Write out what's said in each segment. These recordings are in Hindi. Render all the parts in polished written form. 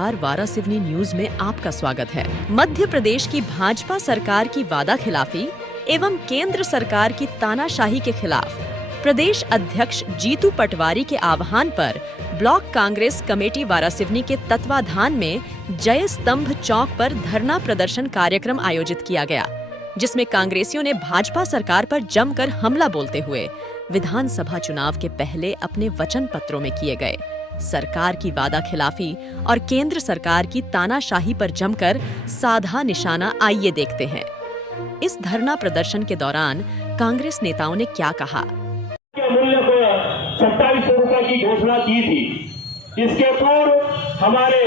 नमस्कार, वारासिवनी न्यूज में आपका स्वागत है। मध्य प्रदेश की भाजपा सरकार की वादा खिलाफी एवं केंद्र सरकार की तानाशाही के खिलाफ प्रदेश अध्यक्ष जीतू पटवारी के आह्वान पर ब्लॉक कांग्रेस कमेटी वारासिवनी के तत्वाधान में जय स्तंभ चौक पर धरना प्रदर्शन कार्यक्रम आयोजित किया गया, जिसमें कांग्रेसियों ने भाजपा सरकार पर जमकर हमला बोलते हुए विधानसभा चुनाव के पहले अपने वचन पत्रों में किए गए सरकार की वादा खिलाफी और केंद्र सरकार की तानाशाही पर जमकर साधा निशाना आइए देखते हैं। इस धरना प्रदर्शन के दौरान कांग्रेस नेताओं ने क्या कहा। मूल्य को 2700 रुपए की घोषणा की थी। इसके पूर्व हमारे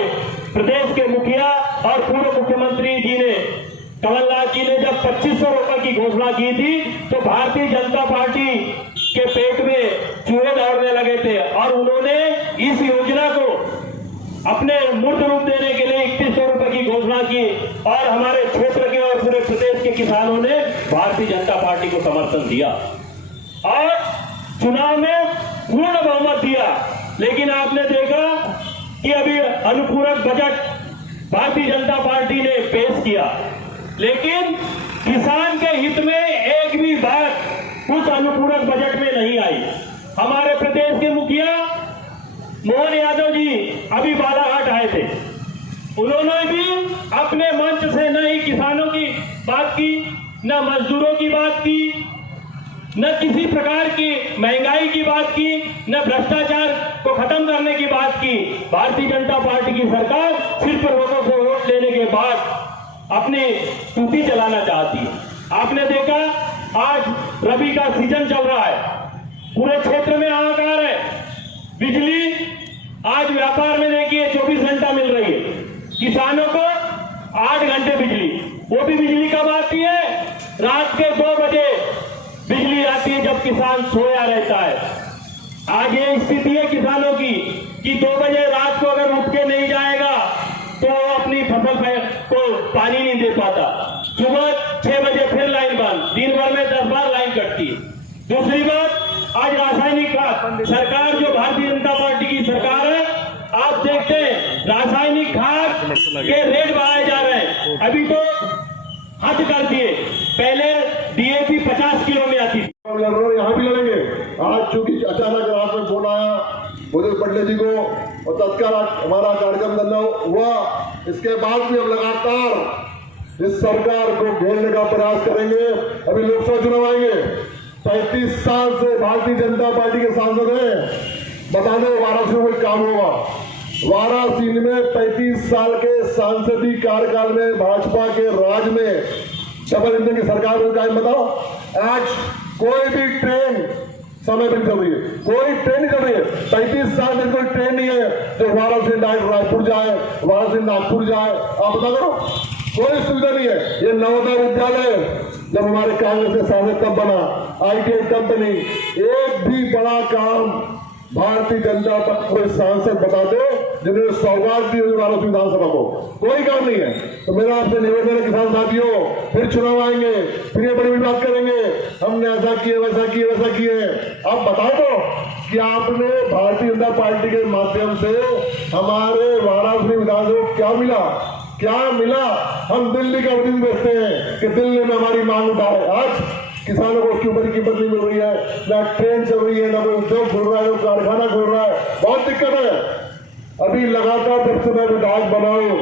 प्रदेश के मुखिया और पूर्व मुख्यमंत्री जी ने, कमलनाथ जी ने जब 2500 रुपए की घोषणा की थी तो भारतीय जनता पार्टी के पेट में चूहे दौड़ने लगे थे और उन्होंने इस योजना को अपने मूर्त रूप देने के लिए 3100 रुपए की घोषणा की और हमारे क्षेत्र के और पूरे प्रदेश के किसानों ने भारतीय जनता पार्टी को समर्थन दिया और चुनाव में पूर्ण बहुमत दिया। लेकिन आपने देखा कि अभी अनुपूरक बजट भारतीय जनता पार्टी ने पेश किया, लेकिन किसान के हित में एक भी बात उस अनुपूरक बजट में नहीं आई। हमारे प्रदेश के मुखिया मोहन यादव जी अभी बालाघाट आए थे, उन्होंने भी अपने मंच से न ही किसानों की बात की, न मजदूरों की बात की, न किसी प्रकार की महंगाई की बात की, न भ्रष्टाचार को खत्म करने की बात की। भारतीय जनता पार्टी की सरकार सिर्फ लोगों से वोट लेने के बाद अपनी टूटी चलाना चाहती है। आपने देखा आज रबी का सीजन चल रहा है, पूरे क्षेत्र में हाहाकार है। बिजली आज व्यापार में देखिए 24 घंटा मिल रही है, किसानों को 8 घंटे बिजली, वो भी बिजली कब आती है? रात के 2 बजे बिजली आती है जब किसान सोया रहता है। आज ये स्थिति है किसानों की कि 2 बजे रात को अगर उठ के नहीं जाएगा तो वो अपनी फसल को पानी नहीं दे पाता। सुबह 6 बजे फिर लाइन बंद, दिन भर में 10 बार लाइन कटती है। दूसरी बात, आज रासायनिक खाद, सरकार जो भारतीय जनता पार्टी की सरकार है, आप देखते हैं रासायनिक खाद के रेट बढ़ाए जा रहे हैं। अभी तो हद कर दिए, पहले डीएपी 50 किलो में आती थी। यहाँ भी लड़ेंगे। आज चूंकि अचानक रात में फोन आया बुजुर्ग पटले जी को और तत्काल हमारा कार्यक्रम करना हुआ, इसके बाद भी हम लगातार इस सरकार को घेरने का प्रयास करेंगे। अभी लोकसभा चुनाव आएंगे, 35 साल से भारतीय जनता पार्टी के सांसद हैं, बता दो वाराणसी में काम होगा। वाराणसी में 35 साल के सांसदीय कार्यकाल में भाजपा के राज में डबल इंजन की सरकार में कायम, बताओ आज कोई भी ट्रेन समय पर चल रही है, कोई ट्रेन नहीं चल रही है। 35 साल में कोई ट्रेन नहीं है जो वाराणसी डायरेक्ट रायपुर जाए, वाराणसी नागपुर जाए। आप बता करो, कोई सुविधा नहीं है। ये नवोदय विद्यालय जब हमारे कांग्रेस के सांसद तब बना, ITI कंपनी, एक भी बड़ा काम भारतीय जनता पार्टी कोई सांसद बता दो जिन्होंने सौगात दी वाराणसी विधानसभा को, कोई काम नहीं है। तो मेरा आपसे निवेदन है किसान साथियों, फिर चुनाव आएंगे, फिर ये बड़ी बड़ी बात करेंगे, हमने ऐसा किए वैसा किए वैसा किए। अब बता दो कि आपने भारतीय जनता पार्टी के माध्यम से हमारे वाराणसी विधानसभा को क्या मिला, क्या मिला? हम दिल्ली का वकील बेचते हैं कि दिल्ली में हमारी मांग उठाए। आज किसानों को उसके ऊपर कीमत नहीं मिल रही है, ना ट्रेन चल रही है, ना कोई उद्योग खुल रहा है, ना कारखाना खुल रहा है, बहुत दिक्कत है। अभी लगातार जब से मैं विधायक बना हूं,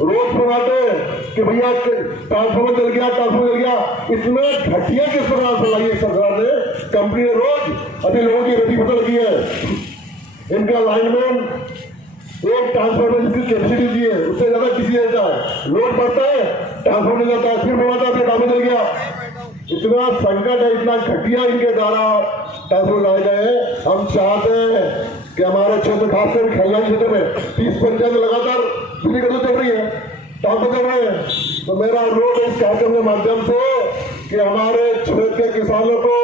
रोज सुनाते कि भैया ट्रांसफॉर्मर चल गया, इसमें घटिया किस प्रकार से लाई है सरकार ने, कंपनी ने रोज अभी लोगों की रद्दी फसल की है। इनका लाइनमैन एक ट्रांसफॉर्मर जिसकी कैपेसिटी दी है उससे ज्यादा किसी देता है, लोड बढ़ता है, ट्रांसफॉर्मर जाता है, फिर बढ़ाता है, फिर काम चल गया। इतना संकट है, इतना घटिया इनके द्वारा ट्रांसफॉर्मर लाए गए हैं। हम चाहते हैं कि हमारे क्षेत्र, खासकर खलिहानी क्षेत्र में 30 पंचायत लगातार बिजली कटौती चल रही है, ट्रांसफॉर्मर चल रहे हैं। तो मेरा अनुरोध है इस कार्यक्रम के माध्यम से कि हमारे क्षेत्र के किसानों को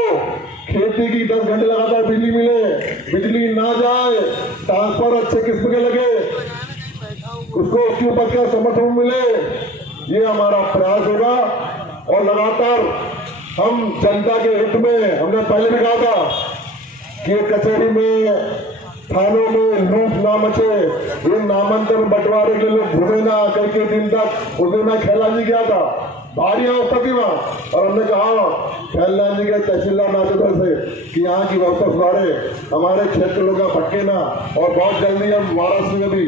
खेती की 10 घंटे लगातार बिजली मिले, बिजली ना जाए, ट्रांसफर अच्छे किस्म के लगे, उसको उसकी उपज का समर्थन मिले, ये हमारा प्रयास होगा। और लगातार हम जनता के हित में, हमने पहले भी कहा था कि कचहरी में थानों में लूट ना मचे, ये नामांकन बंटवारे के लोग घूमे ना, कई कई दिन तक उस दिन मैं खेला जी गया था, भारी अवस्था थी वहाँ, और हमने कहा खेलना जी के तहसीलदार नाचोदर से कि यहाँ की व्यवस्था सुधारे, हमारे क्षेत्र लोग भटके ना, और बहुत जल्दी हम वाराणसी में भी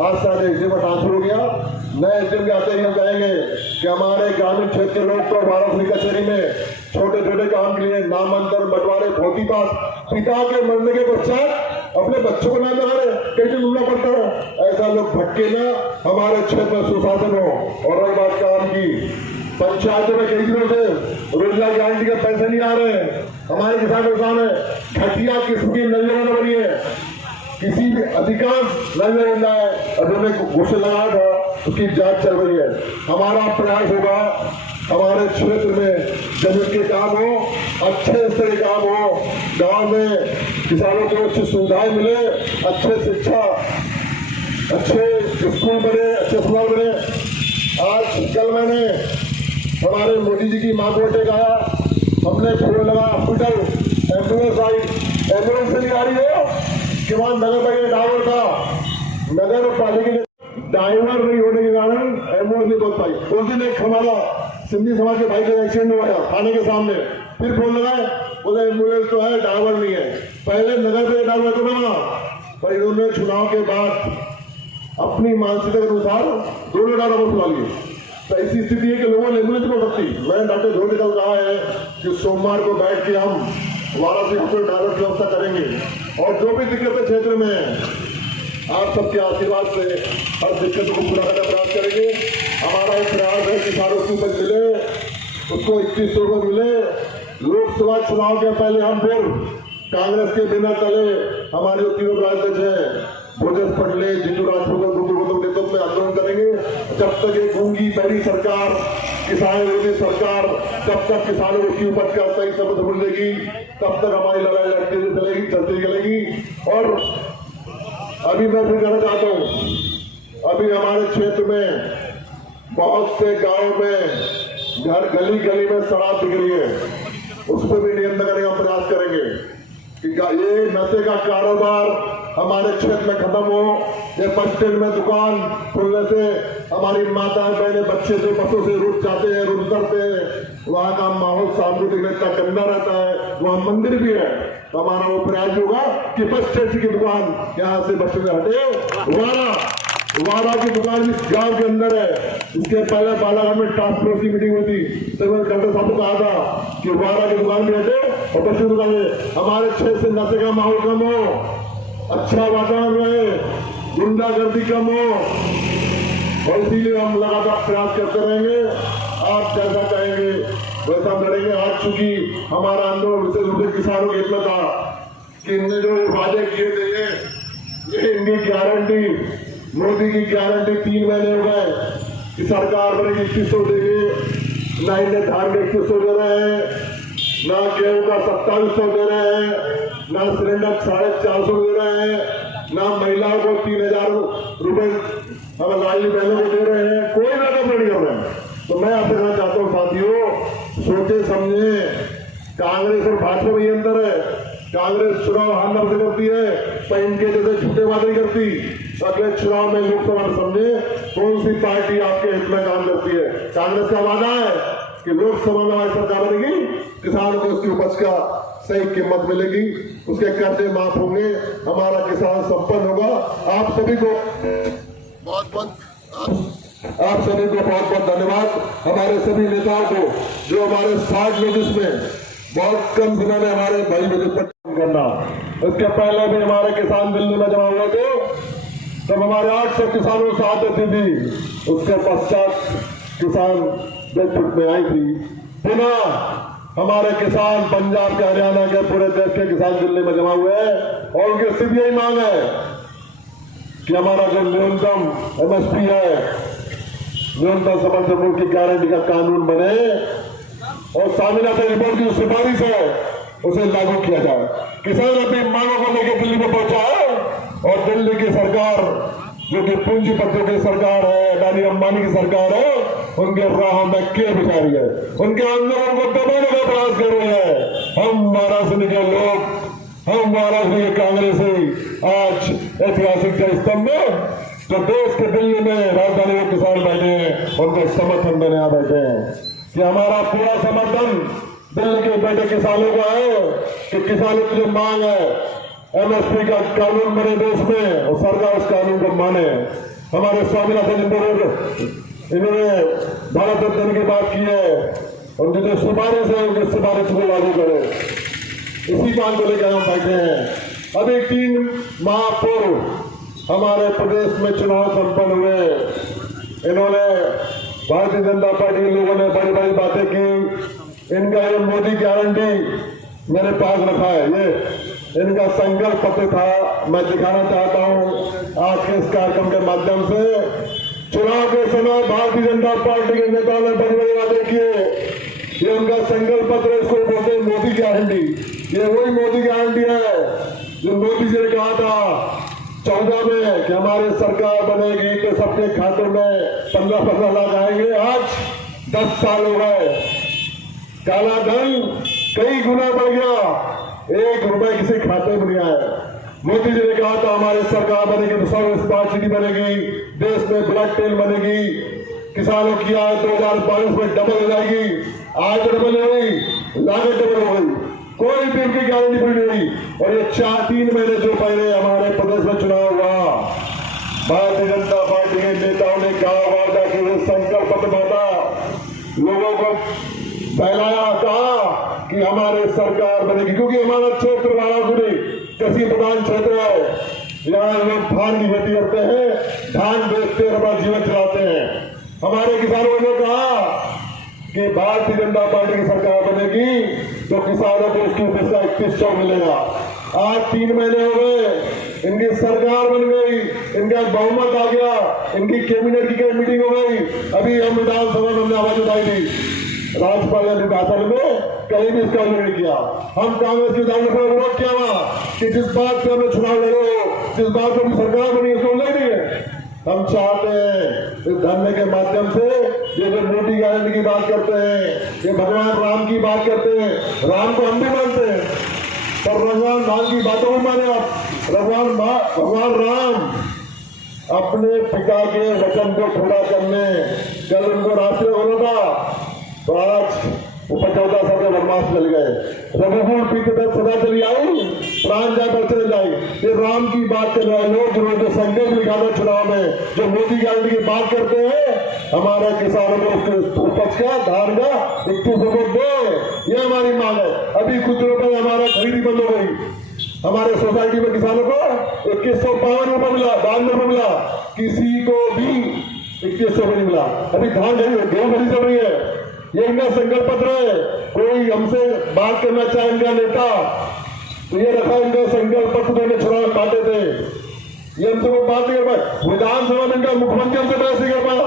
आज साढ़े एसडीएम का ट्रांसफर हो गया, नए एसडीएम के आते ही हम कहेंगे कि हमारे ग्रामीण क्षेत्र के लोग तो वाराणसी कचहरी में छोटे छोटे काम के लिए नामांकन बंटवारे धोती पास पिता के मरने के पश्चात अपने बच्चों को नाम लगा रहे, कैसे ढूंढना पड़ता है, ऐसा लोग भटके ना, हमारे क्षेत्र में सुशासन हो। और रही बात काम की, पंचायतों में कई दिनों से रोजगार गारंटी के पैसे नहीं आ रहे हैं, हमारे किसान परेशान है, घटिया किस्म की नजर न बनी है, किसी भी अधिकांश नजर नहीं है, अभी हमें घोषणा लगाया था उसकी जांच चल रही है। हमारा प्रयास होगा हमारे क्षेत्र में जमीन के काम हो, अच्छे से काम हो, गांव में किसानों को अच्छी सुविधाएं मिले, अच्छे शिक्षा, अच्छे स्कूल बने, अच्छे अस्पताल बने। आज कल मैंने हमारे मोदी जी की मां को टेकाया, हमने फूल लगा हॉस्पिटल, एम्बुलेंस आई, एम्बुलेंस से नहीं आ रही है कि वहां नगर पालिका ड्राइवर था, नगर पालिका ड्राइवर नहीं होने के कारण एम्बुलेंस नहीं पहुंच पाई। उस दिन एक हमारा सिंधी समाज के भाई का एक्सीडेंट हुआ थाने के सामने, फिर फोन लगाए, बोले एम्बुलेंस तो है, ड्राइवर नहीं है। पहले नगर पे ड्राइवर तो ना, पर इन्होंने चुनाव के बाद अपनी मानसिकता के अनुसार दोनों ड्राइवर बुला लिए। तो ऐसी स्थिति है कि लोगों ने एम्बुलेंस को सकती। मैंने डॉक्टर जोर निकल कहा है कि सोमवार को बैठ के हम वाराणसी हॉस्पिटल ड्राइवर की व्यवस्था करेंगे, और जो भी दिक्कतें क्षेत्र में है आप सबके आशीर्वाद से हर दिक्कतों को पूरा करने का प्रयास करेंगे। हमारा एक प्रयास है किसानों को उपज मिले, उसको 2100 रुपये मिले। लोकसभा चुनाव के पहले हम फिर कांग्रेस के बिना तले हमारे तीनों राजनीतिक है, भोजेश पटले, जितू राजपूत और गुरु गौतम नेतृत्व में आंदोलन करेंगे। जब तक ये गूंगी बहरी सरकार, किसान विरोधी सरकार, जब तक किसानों की उपज का सही समझ मिलेगी, तब तक हमारी लड़ाई लड़ती चलेगी, चलती चलेगी। और अभी मैं भी कहना चाहता हूँ, अभी हमारे क्षेत्र में बहुत से गांव में घर गली गली में शराब बिक रही है, उस पर भी नियंत्रण करने का प्रयास करेंगे कि ये नशे का कारोबार हमारे क्षेत्र में खत्म हो। ये बस स्टैंड में दुकान खुलने से हमारी माताएं बहनें बच्चे से बसों से रुक जाते हैं, रुक उतरते हैं, वहाँ का माहौल सामूहिक इतना गंदा रहता है, वहाँ मंदिर भी है। तो हमारा वो प्रयास होगा कि बस स्टैंड की दुकान यहाँ से बस में हटे। वारा की दुकान इस गांव के अंदर है। इसके पहले बालाघाट में टास्क फोर्स की मीटिंग हुई थी, तो मैंने कलेक्टर साहब को कहा था कि वारा की दुकान भी हटे और बस दुकान में हमारे क्षेत्र से नशे का माहौल कम हो, अच्छा वातावरण रहे, गुंडागर्दी कम हो, और इसीलिए हम लगातार प्रयास करते रहेंगे। आप जैसा कहेंगे वैसा हम लड़ेंगे। आज चूंकि हमारा आंदोलन विशेष रूप से किसानों के इतना था कि इनने जो वादे किए थे, ये इनकी गारंटी, मोदी की गारंटी 3 महीने हो गए कि सरकार बनेगी 2100 देगी, ना इन्हें धान के 2100 दे रहे हैं, ना गेहूं का 2700 दे रहे हैं, ना सिलेंडर 450 दे रहे हैं, ना महिलाओं को 3000 रुपए हम लाइली बहनों को दे रहे हैं, कोई रकम नहीं कर रहे हैं। तो मैं आपसे कहना चाहता हूँ साथियों, सोचे समझे, कांग्रेस और भाजपा में अंतर है। कांग्रेस चुनाव हारना से करती है, पर इनके जैसे झूठे वादे नहीं करती। अगले चुनाव में लोकसभा में समझे कौन सी पार्टी आपके हित में काम करती है। कांग्रेस का वादा है कि लोकसभा में हमारी सरकार बनेगी, किसानों को उसकी उपज का सही कीमत मिलेगी, उसके कर्जे माफ होंगे, हमारा किसान संपन्न होगा। आप सभी को बहुत धन्यवाद। हमारे सभी नेताओं को जो हमारे 60 लोग इसमें बहुत कम दिनों में हमारे भाई बजट करना। इसके पहले भी हमारे किसान दिल्ली में जमा हुए थे, तब हमारे 800 किसानों से आती थी। उसके पश्चात किसान बेचुट में आई थी। पुनः हमारे किसान पंजाब के, हरियाणा के, पूरे देश के किसान दिल्ली में जमा हुए हैं, और उनकी सिर्फ यही मांग है कि हमारा जो न्यूनतम MSP है, न्यूनतम समर्थन मूल्य की गारंटी का कानून बने, और स्वामीनाथन रिपोर्ट की सिफारिश है उसे लागू किया जाए। किसान अपनी मांगों को लेकर दिल्ली में पहुंचा है, और दिल्ली की सरकार जो कि पूंजीपतियों की सरकार है, अडानी अंबानी की सरकार है, उनके राह में के बिछा रही है, उनके आंदोलन को दबाने का प्रयास कर रहे हैं। हम वाराणसी के लोग हम महाराष्ट्र के कांग्रेस आज ऐतिहासिक के स्तंभ में जो देश के दिल्ली में राजधानी में किसान बैठे हैं उनको समर्थन देने यहाँ बैठे हैं कि हमारा पूरा समर्थन दिल्ली के बैठे किसानों का है कि किसानों की जो मांग है एमएसपी का कानून बने देश में और सरकार उस कानून को माने। हमारे स्वामीनाथन इन्होंने भारत रत्न की बात की है और जो सिफारिश है उनकी सिफारिश को लागू करे, इसी बात को लेकर हम बैठे हैं। अभी 3 माह पूर्व हमारे प्रदेश में चुनाव संपन्न हुए। इन्होंने भारतीय जनता पार्टी के लोगों ने बड़ी बड़ी बातें की। इनका ये मोदी गारंटी मेरे पास रखा है, ये इनका संकल्प पत्र था। मैं दिखाना चाहता हूं आज के इस कार्यक्रम के माध्यम से। चुनाव के समय भारतीय जनता पार्टी के नेताओं ने बड़ी बड़ी बातें किए। ये उनका संकल्प पत्र, इसको बोलते हैं मोदी गारंटी। ये वही मोदी गारंटी है जो मोदी जी ने कहा था 14 में कि हमारी सरकार बनेगी तो सबके खातों में 15-15 लाख आएंगे। आज 10 साल हो गए, काला धन कई गुना बढ़ गया, 1 रुपए किसी खाते में नहीं आया। मोदी जी ने कहा था हमारी सरकार बनेगी तो सब स्मार्ट सिटी बनेगी, देश में ब्लड ट्रेन बनेगी, किसानों की आय 2022 में डबल हो जाएगी। आज डबल हो गई, लागत डबल हो गई, कोई भी उनकी गारंटी पूरी नहीं। और ये 4-3 महीने जो पहले हमारे प्रदेश में चुनाव हुआ, भारतीय जनता पार्टी के नेताओं ने कहा वादा कि वो संकल्प पत्र बांटा, लोगों को फैलाया, कहा कि हमारे सरकार बनेगी। क्योंकि हमारा क्षेत्र वाराणसी कृषि प्रधान क्षेत्र है, यहाँ लोग धान की खेती करते हैं, धान बेचते अपना जीवन चलाते हैं। हमारे किसानों ने कहा कि भारतीय जनता पार्टी की सरकार बनेगी तो किसानों को उसकी पैसा 3100 मिलेगा। आज 3 महीने हो गए, इनकी सरकार बन गई, इनका बहुमत आ गया, इनकी कैबिनेट की मीटिंग हो गई। अभी हम विधानसभा में हमने आवाज उठाई थी, राज्यपाल ने भाषण में कहीं भी इसका उल्लेख नहीं किया। हम कांग्रेस के विधायकों ने विरोध किया वहां कि जिस बात पे हमें चुनाव लड़े हो, जिस बात पर सरकार बनी उसको उल्लेख नहीं है। हम चाहते हैं इस धरने के माध्यम से ये जो मोदी गारंटी की बात करते हैं, ये भगवान राम की बात करते हैं, राम को हम भी मानते हैं, पर भगवान राम की बातों को माने आप। भगवान राम अपने पिता के वचन को पूरा करने कल उनको रास्ते होना था, तो आज वो 14 साल के वनवास चल गए। रघुकुल पीते तक सदा चली आई, प्राण जाए पर चले जाए। ये राम की बात कर रहे लोग जो संकल्प लिखाना चुनाव में, जो मोदी गारंटी की बात करते हैं, हमारे किसानों को उपज का धान का 2100 दे, ये हमारी मांग है। अभी कुछ दिनों पहले हमारा खरीदी बंद हो गई। हमारे सोसाइटी में किसानों को 2152 रुपये मिला, 92 रुपये मिला, किसी को भी 2100 नहीं मिला। अभी धान गेहूं खरीद चल रही है, ये इनका संकल्प पत्र है। कोई हमसे बात करना चाहे इनका नेता तो ये रखा इनका संकल्प पत्र जो चुनाव बांटे थे, ये हमसे वो बात नहीं कर पाए। विधानसभा में इनका मुख्यमंत्री हमसे बहस नहीं कर पाया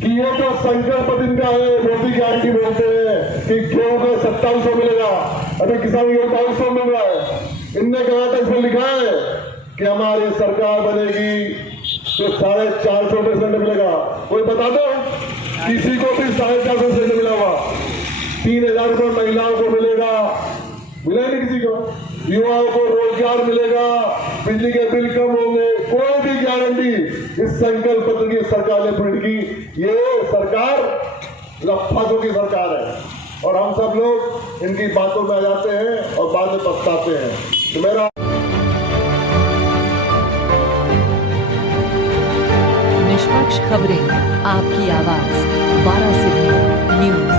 कि ये जो संकल्प पत्र इनका है, मोदी गारंटी बोलते हैं कि गेहूं का 2700 मिलेगा, अभी किसान गेहूं 2200 मिल रहा है। इनने कहा था, इसमें लिखा है कि हमारी सरकार बनेगी तो 450% मिलेगा। कोई बता दो किसी को भी 450% मिला हुआ, 3000 रुपये महिलाओं को मिलेगा, मिला नहीं किसी को, युवाओं को रोजगार मिलेगा, बिजली के बिल कम होंगे, कोई भी गारंटी इस संकल्प पत्र की सरकार ने पूरी की। ये सरकार लफाजों की सरकार है और हम सब लोग इनकी बातों में आ जाते हैं और बाद में पछताते हैं। तो मेरा निष्पक्ष खबरें, आपकी आवाज, वाराणसी न्यूज।